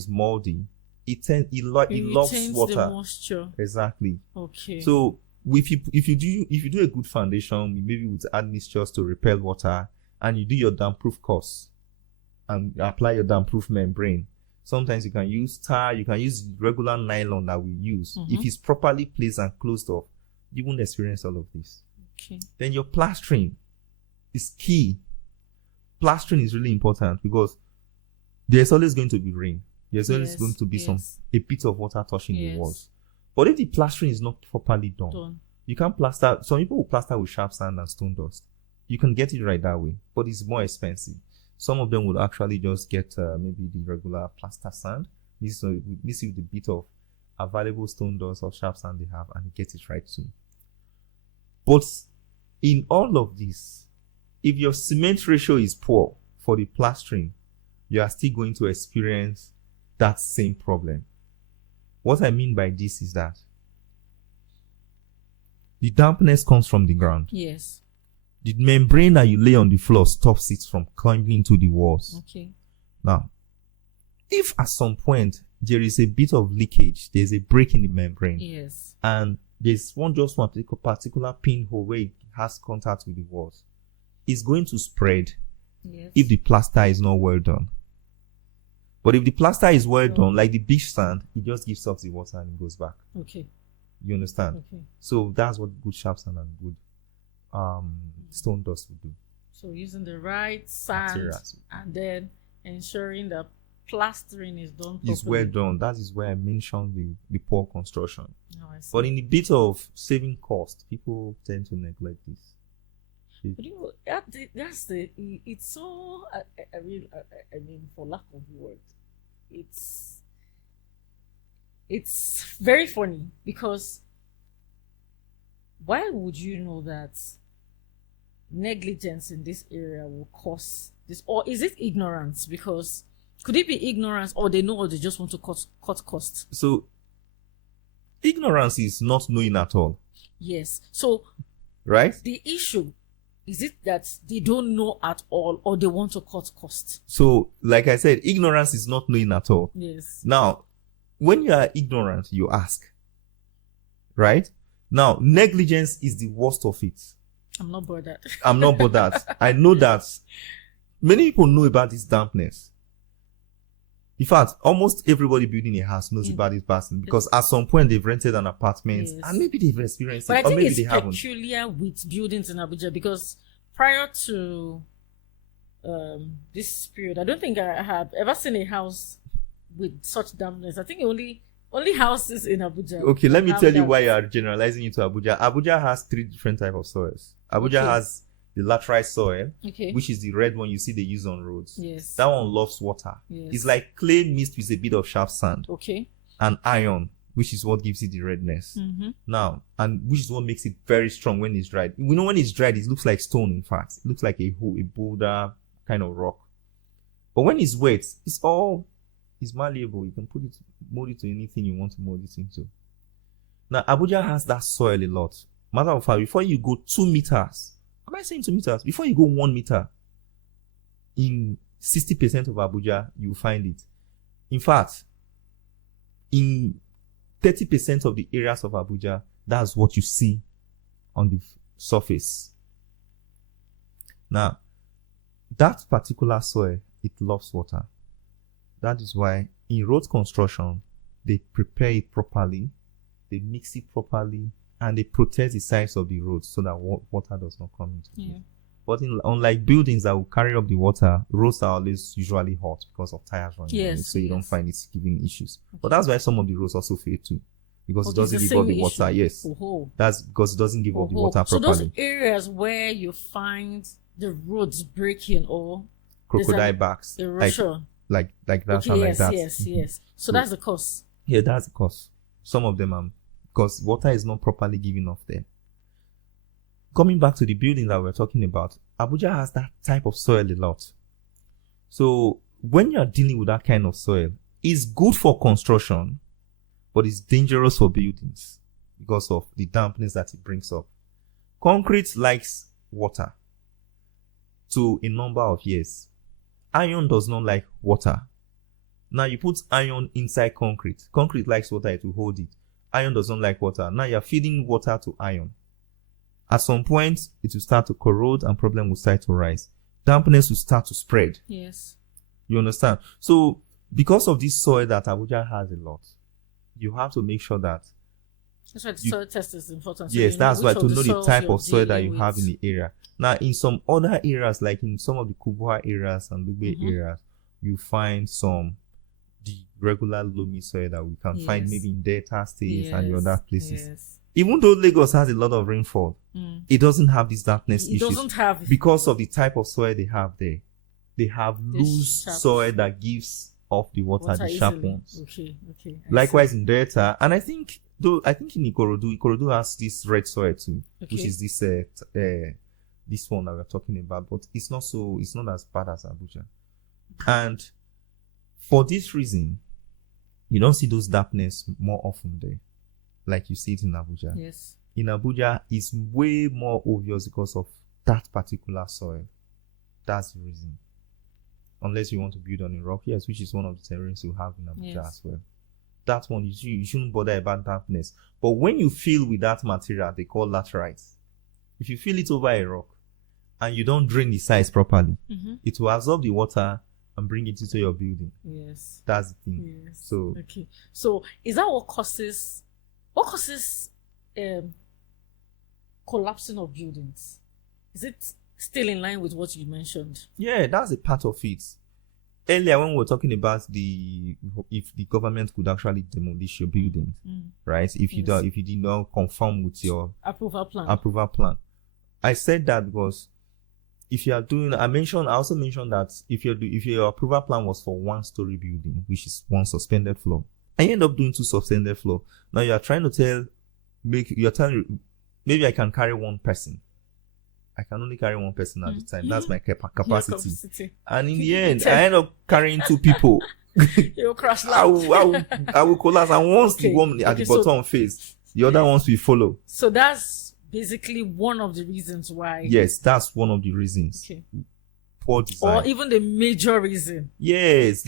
is moldy, it loves retains water. the moisture. Exactly. Okay. So if you do a good foundation, maybe with add mixtures to repel water, and you do your damp-proof course and apply your damp-proof membrane, sometimes you can use tar, you can use regular nylon that we use. If it's properly placed and closed off, you won't experience all of this. Okay. Then your plastering is key. Plastering is really important because there's always going to be rain. There's always going to be a bit of water touching the walls. But if the plastering is not properly done, you can plaster. Some people will plaster with sharp sand and stone dust. You can get it right that way, but it's more expensive. Some of them would actually just get maybe the regular plaster sand, mix with the bit of available stone dust or sharp sand they have, and get it right too. But in all of this, if your cement ratio is poor for the plastering, you are still going to experience that same problem. What I mean by this is that the dampness comes from the ground. Yes. The membrane that you lay on the floor stops it from climbing into the walls. Okay. Now, if at some point there is a bit of leakage, there's a break in the membrane. Yes. And there's one particular pinhole where it has contact with the walls, it's going to spread if the plaster is not well done. But if the plaster is well done, like the beach sand, it just gives off the water and it goes back. Okay. You understand? Okay. So that's what good sharp sand and good stone dust will do. So using the right sand and then ensuring that plastering is done properly. It's well done. That is where I mentioned the poor construction. Oh, I see. But in the bit of saving cost, people tend to neglect this. But you know, it's so, I mean, for lack of words, it's very funny because why would you know that negligence in this area will cause this? Or is it ignorance? Because could it be ignorance, or they know, or they just want to cut costs? So ignorance is not knowing at all. Yes. So right? The issue is it that they don't know at all, or they want to cut costs? So, like I said, ignorance is not knowing at all. Yes. Now, when you are ignorant, you ask. Right? Now, negligence is the worst of it. I'm not bothered. I'm not bothered. I know that many people know about this dampness. In fact, almost everybody building a house knows about this person because at some point they've rented an apartment and maybe they've experienced it, or maybe they haven't. But I think it's peculiar with buildings in Abuja because prior to this period, I don't think I have ever seen a house with such dampness. I think only houses in Abuja. Okay, let me tell you why you are generalizing it to Abuja. Abuja has 3 different types of soils. Abuja has the laterite soil, which is the red one you see they use on roads. Yes. That one loves water. Yes. It's like clay mixed with a bit of sharp sand. Okay. And iron, which is what gives it the redness. Now, and which is what makes it very strong when it's dried. We know when it's dried, it looks like stone, in fact. It looks like a boulder kind of rock. But when it's wet, it's malleable. You can mold it to anything you want to mold it into. Now, Abuja has that soil a lot. Matter of fact, before you go 2 meters, am I saying 2 meters? Before you go 1 meter, in 60% of Abuja, you find it. In fact, in 30% of the areas of Abuja, that's what you see on the surface. Now, that particular soil, it loves water. That is why in road construction, they prepare it properly, they mix it properly, and they protect the sides of the road so that water does not come into it. But unlike buildings that will carry up the water, roads are always usually hot because of tires running. So you don't find it giving issues. But that's why some of the roads also fail too. Because it doesn't give up the water. Yes. That's because it doesn't give up the water properly. So those areas where you find the roads breaking or crocodile backs. Erosion. Like that. Yes. So that's the cause. Yeah, that's the cause. Some of them are because water is not properly given off there. Coming back to the building that we're talking about, Abuja has that type of soil a lot. So when you're dealing with that kind of soil, it's good for construction, but it's dangerous for buildings because of the dampness that it brings up. Concrete likes water to a number of years. Iron does not like water. Now you put iron inside concrete. Concrete likes water, it will hold it. Iron doesn't like water. Now you're feeding water to iron. At some point, it will start to corrode and problem will start to rise. Dampness will start to spread. Yes. You understand? So, because of this soil that Abuja has a lot, you have to make sure that. That's why the soil test is important. Yes, that's why, to know the type of soil that you with. have in the area. Now, in some other areas, like in some of the Kubwa areas and Lugbe areas, you find some the regular loamy soil that we can find maybe in Delta states and the other places. Yes. Even though Lagos has a lot of rainfall, it doesn't have this dampness issues. It doesn't have, because of the type of soil they have there. They have loose soil that gives off the water the sharp ones. Okay. Likewise in Delta, and I think in Ikorodu has this red soil too, which is this this one that we're talking about, but it's not as bad as Abuja. And for this reason, you don't see those dampness more often there, like you see it in Abuja. Yes. In Abuja, it's way more obvious because of that particular soil. That's the reason. Unless you want to build on a rock, yes, which is one of the terrains you have in Abuja as well. That one, you shouldn't bother about dampness. But when you fill with that material, they call laterite. If you fill it over a rock and you don't drain the sides properly, it will absorb the water and bring it into your building. Yes. That's the thing. Yes. So, okay. So, is that what causes collapsing of buildings? Is it still in line with what you mentioned? Yeah, that's a part of it. Earlier, when we were talking about if the government could actually demolish your building, right? If you did not conform with your approval plan, I said that because if you are doing, I also mentioned that if your approval plan was for 1-story building, which is 1 suspended floor, and you end up doing 2 suspended floor, now you are trying to maybe I can carry 1 person. I can only carry 1 person at a time. That's my capacity. And in the end, I end up carrying 2 people. You'll crash. I will collapse. And once the one at the bottom fails, the other ones will follow. So that's basically one of the reasons why. Yes, that's one of the reasons. Okay. Poor design. Or even the major reason. Yes,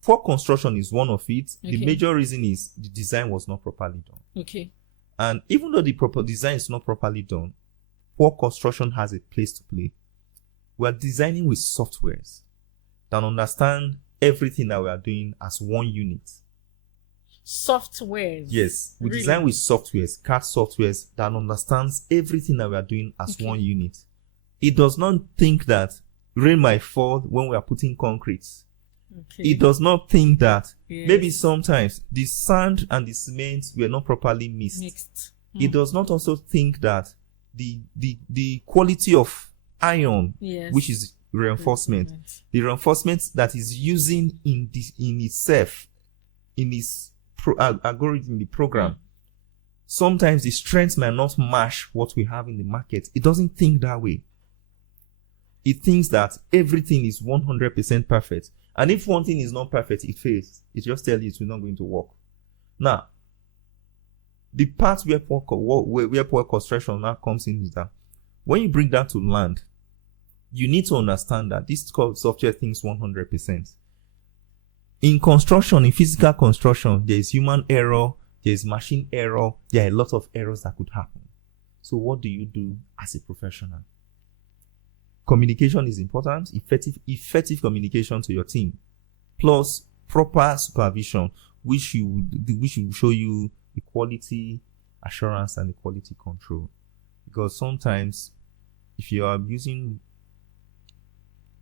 poor construction is one of it. Okay. The major reason is the design was not properly done. Okay. And even though the proper design is not properly done, poor construction has a place to play. We are designing with softwares that understand everything that we are doing as one unit. Softwares? Yes. We design with softwares, CAD softwares that understands everything that we are doing as one unit. It does not think that rain might fall when we are putting concrete. Okay. It does not think that maybe sometimes the sand and the cement were not properly mixed. It does not also think that the quality of iron, which is reinforcement, the reinforcement that is using in itself, in its algorithm, the program, sometimes the strength might not match what we have in the market. It doesn't think that way. It thinks that everything is 100% perfect. And if one thing is not perfect, it fails. It just tells you it's not going to work. Now, the part where poor construction now comes in is that when you bring that to land, you need to understand that this software thinks 100%. In construction, in physical construction, there is human error, there is machine error, there are a lot of errors that could happen. So what do you do as a professional? Communication is important, effective communication to your team, plus proper supervision, which will show you the quality assurance and the quality control. Because sometimes, if you are using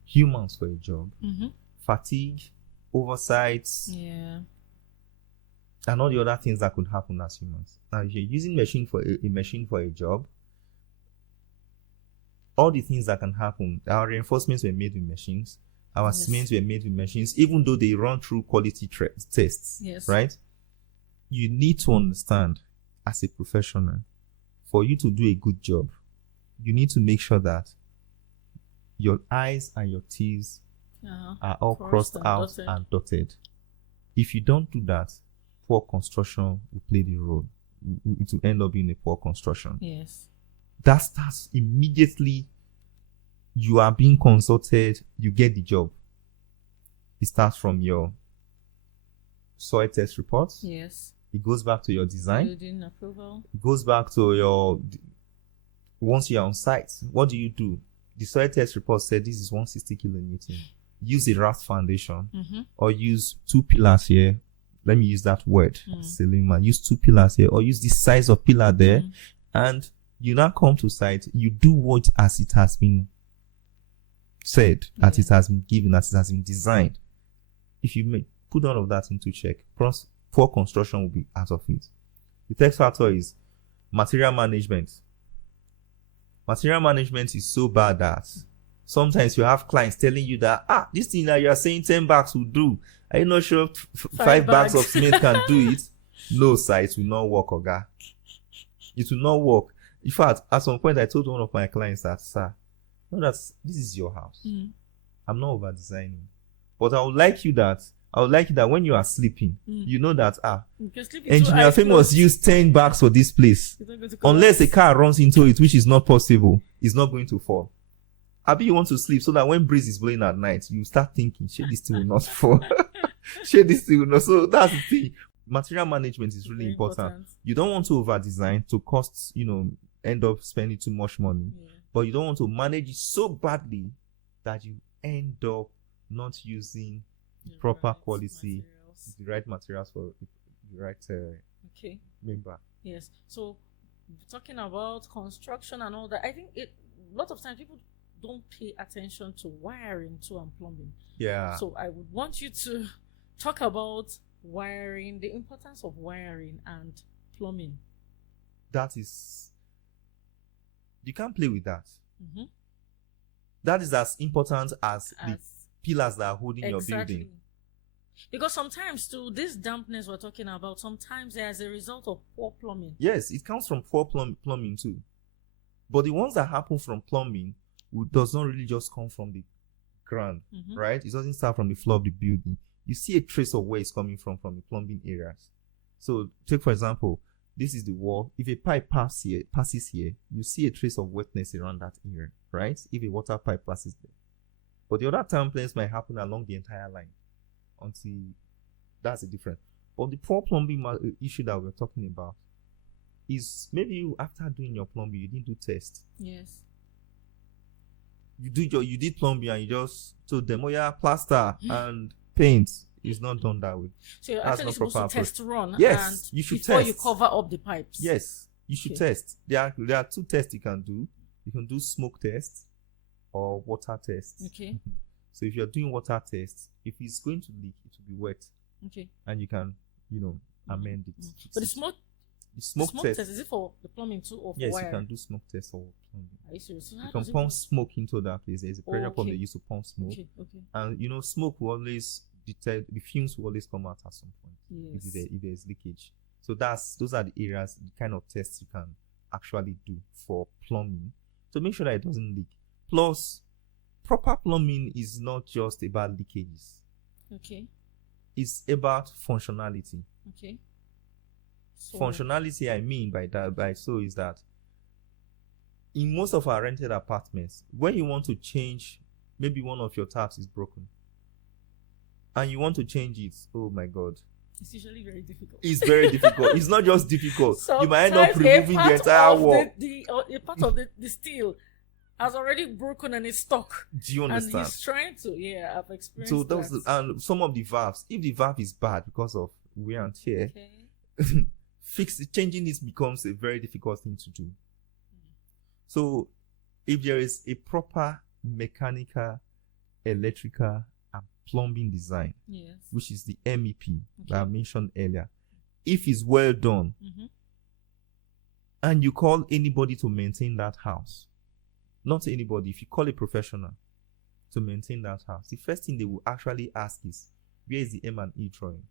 humans for a job, fatigue, oversights, and all the other things that could happen as humans. Now, if you're using a machine for a job, all the things that can happen, our reinforcements were made with machines, our cements were made with machines, even though they run through quality tests, right? You need to understand, as a professional, for you to do a good job, you need to make sure that your I's and your T's are all crossed out and dotted. If you don't do that, poor construction will play the role. It will end up being a poor construction. Yes. That starts immediately. You are being consulted, you get the job. It starts from your soil test reports. Yes. It goes back to your design. Building approval. It goes back to your, once you're on site, what do? The soil test report said this is 160 kilonewton. Use a raft foundation or use 2 pillars here. Let me use that word. Selima. Use 2 pillars here or use this size of pillar there. And you now come to site. You do what as it has been said, as it has been given, as it has been designed. If you put all of that into check, poor construction will be out of it. The text factor is material management. Material management is so bad that sometimes you have clients telling you that, this thing that you are saying 10 bags will do. Are you not sure 5 bags of cement can do it? No, sir, it will not work, Oga. It will not work. In fact, at some point, I told one of my clients that, sir, know that this is your house. I'm not over designing. But I would like you that when you are sleeping, you know that Engineer Famous used 10 bags for this place. Unless a car runs into it, which is not possible, it's not going to fall. Abi, you want to sleep so that when breeze is blowing at night, you start thinking, shit, this thing will not fall. Shit, this thing will not. So that's the thing. Material management is really important. You don't want to over design to cost, end up spending too much money. But you don't want to manage it so badly that you end up not using proper quality, the right materials for the right member. Yes. So talking about construction and all that, I think a lot of times people don't pay attention to wiring too and plumbing. Yeah. So I would want you to talk about wiring, the importance of wiring and plumbing. That is, you can't play with that. That is as important as the pillars that are holding your building. Because sometimes too, this dampness we're talking about, sometimes as a result of poor plumbing. Yes, it comes from poor plumbing too. But the ones that happen from plumbing does not really just come from the ground, right? It doesn't start from the floor of the building. You see a trace of where it's coming from the plumbing areas. So take for example, this is the wall. If a pipe passes here, you see a trace of wetness around that area, right? If a water pipe passes there. But the other templates might happen along the entire line until that's a different. But the poor plumbing issue that we're talking about is maybe you, after doing your plumbing, you didn't do test. Yes. You did plumbing and you just told them, oh yeah, plaster and paint. Is not done that way. So you're actually supposed to test run. Yes, you should before test. You cover up the pipes. Yes, you should test. There are 2 tests you can do. You can do smoke test or water test. Okay. So if you're doing water test, if it's going to leak, it will be wet. Okay. And you can, amend it. But the smoke test, is it for the plumbing too or for yes, wire? you can do smoke test or plumbing. Are you serious? So you can pump smoke into that place. There's a pressure pump they use to pump smoke. Okay. And smoke will always the fumes will always come out at some point. Yes. If there's leakage. So those are the areas, the kind of tests you can actually do for plumbing to make sure that it doesn't leak. Plus, proper plumbing is not just about leakages. Okay. It's about functionality. Okay. So, functionality I mean by so is that in most of our rented apartments, when you want to change, maybe one of your taps is broken and you want to change it, oh my god, it's usually very difficult. It's very difficult. It's not just difficult. Sometimes you might end up removing the entire wall. A part of the steel has already broken and it's stuck. Do you understand? And he's trying to, I've experienced so that. And some of the valves, if the valve is bad because of wear and tear, changing it becomes a very difficult thing to do. So if there is a proper mechanical, electrical, and plumbing design, which is the MEP that I mentioned earlier, if it's well done, and you call anybody to maintain that house, not anybody, if you call a professional to maintain that house, the first thing they will actually ask is, where is the M&E drawing?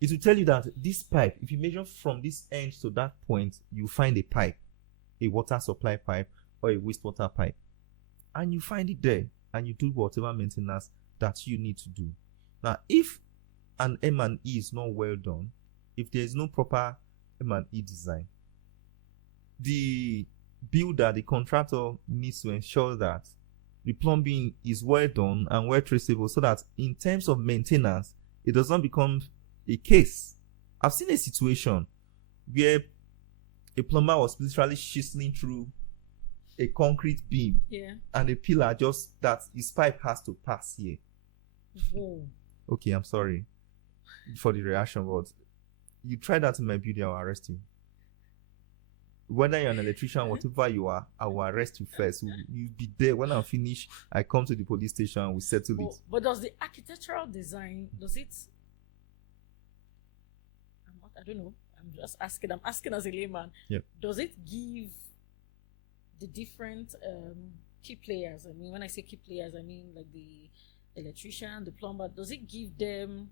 It will tell you that this pipe, if you measure from this end to that point, you find a pipe, a water supply pipe or a wastewater pipe, and you find it there and you do whatever maintenance that you need to do. Now, if an M&E is not well done, if there is no proper M&E design, the builder, the contractor needs to ensure that the plumbing is well done and well traceable, so that in terms of maintenance, it does not become a case. I've seen a situation where a plumber was literally chiseling through a concrete beam, and a pillar just that his pipe has to pass here. Whoa. Okay, I'm sorry for the reaction, but you try that in my building, I'll arrest you. Whether you're an electrician, whatever you are, I will arrest you first. You'll be there. When I'm finished, I come to the police station, we settle it. But does the architectural design, does it, I don't know, I'm asking as a layman. Yep. Does it give the different key players, I mean, when I say key players, I mean like the electrician, the plumber, does it give them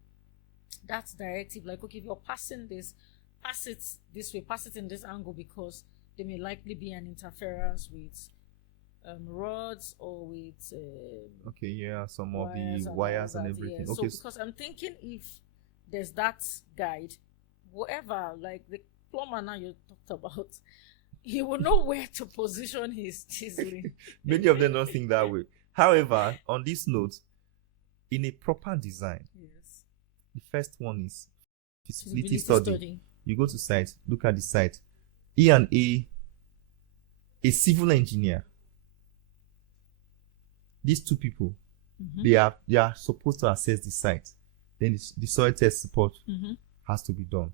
that directive, like, okay, if you're passing this, pass it this way, pass it in this angle, because there may likely be an interference with rods or with some of the wires and everything. Yeah. Okay, so because I'm thinking if there's that guide, whatever, like the plumber now you talked about, he will know where to position his chiseling. Many of them don't think that way. However, on this note, in a proper design, the first one is feasibility study. You go to site, look at the site. A civil engineer. These two people, they are supposed to assess the site. Then the soil test support has to be done.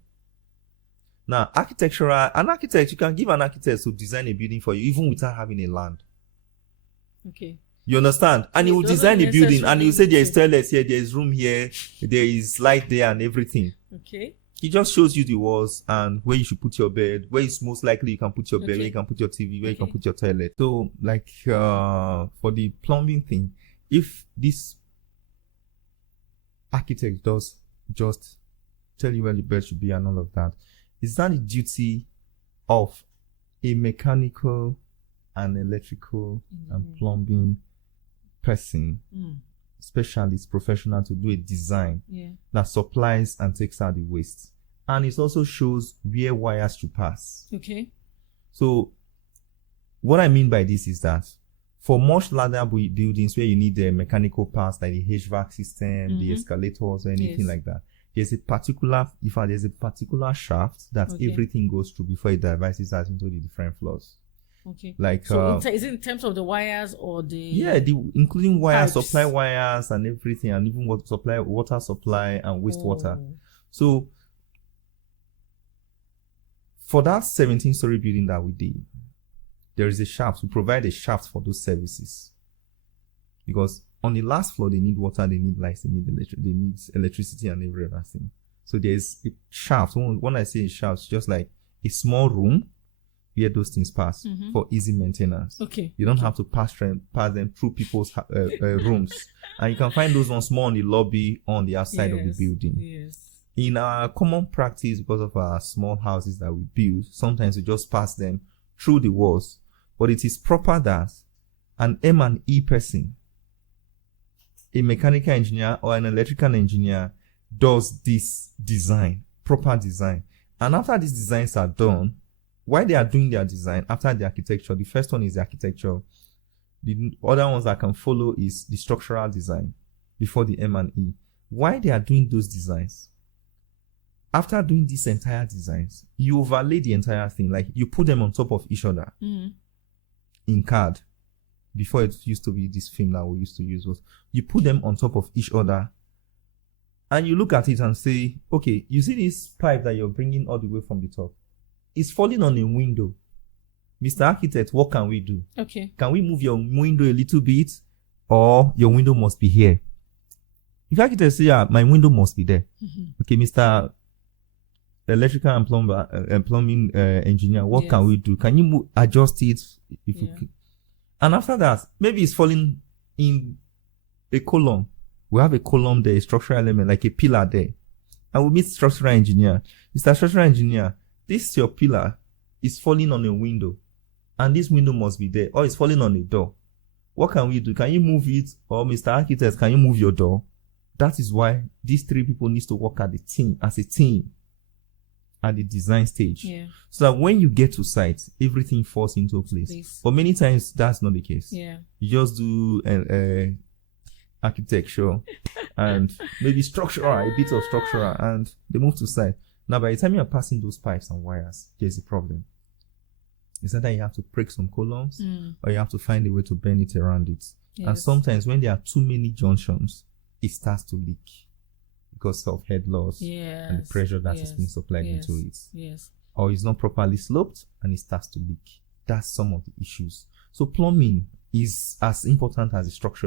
Now, an architect, you can give an architect to design a building for you, even without having a land. Okay. You understand? And he will design a building, and he will say there is toilets here, there is room here, there is light there, and everything. Okay. He just shows you the walls and where you should put your bed, where it's most likely you can put your bed, where you can put your TV, where you can put your toilet. So, like, for the plumbing thing, if this architect does just tell you where the bed should be and all of that, is that the duty of a mechanical and electrical and plumbing person, specialist, professional, to do a design that supplies and takes out the waste? And it also shows where wires should pass. Okay. So what I mean by this is that for much larger buildings where you need the mechanical parts like the HVAC system, the escalators, or anything like that, there's a particular shaft that everything goes through before it divides out into the different floors. Okay. Like, so is it in terms of the wires or the including wires, pipes? Supply wires and everything, and even water supply and wastewater. So for that 17-story building that we did, there is a shaft. We provide a shaft for those services, because on the last floor they need water, they need lights, they need electricity and every other thing. So there's a shaft. When I say a shaft, it's just like a small room where those things pass for easy maintenance. Okay. You don't have to pass them through people's rooms. And you can find those ones more on the lobby or on the outside of the building. Yes. In our common practice, because of our small houses that we build, sometimes we just pass them through the walls. But it is proper that an M&E person, a mechanical engineer or an electrical engineer, does this design, proper design. And after these designs are done, while they are doing their design, after the architecture, the first one is the architecture. The other ones that can follow is the structural design before the M&E. While they are doing those designs, after doing these entire designs, you overlay the entire thing. Like, you put them on top of each other in CAD. Before, it used to be this film that we used to use, was you put them on top of each other and you look at it and say, okay, you see this pipe that you're bringing all the way from the top? It's falling on a window. Mr. Architect, what can we do? Okay. Can we move your window a little bit, or your window must be here? If the architect say, yeah, my window must be there. Okay, Mr. Electrical and plumbing engineer, what can we do? Can you adjust it? And after that, maybe it's falling in a column. We have a column there, a structural element, like a pillar there. And we meet structural engineer. Mr. Structural engineer, this your pillar is falling on a window, and this window must be there, or it's falling on a door. What can we do? Can you move it? Or Mr. Architect, can you move your door? That is why these three people need to work as a team at the design stage. So that when you get to site, everything falls into place. But many times that's not the case. You just do architecture, and maybe structural, a bit of structural, and they move to site. Now, by the time you're passing those pipes and wires, there's a problem. It's either you have to break some columns or you have to find a way to bend it around it. Yes. And sometimes when there are too many junctions, it starts to leak because of head loss and the pressure that is being supplied into it. Yes. Or it's not properly sloped and it starts to leak. That's some of the issues. So plumbing is as important as the structure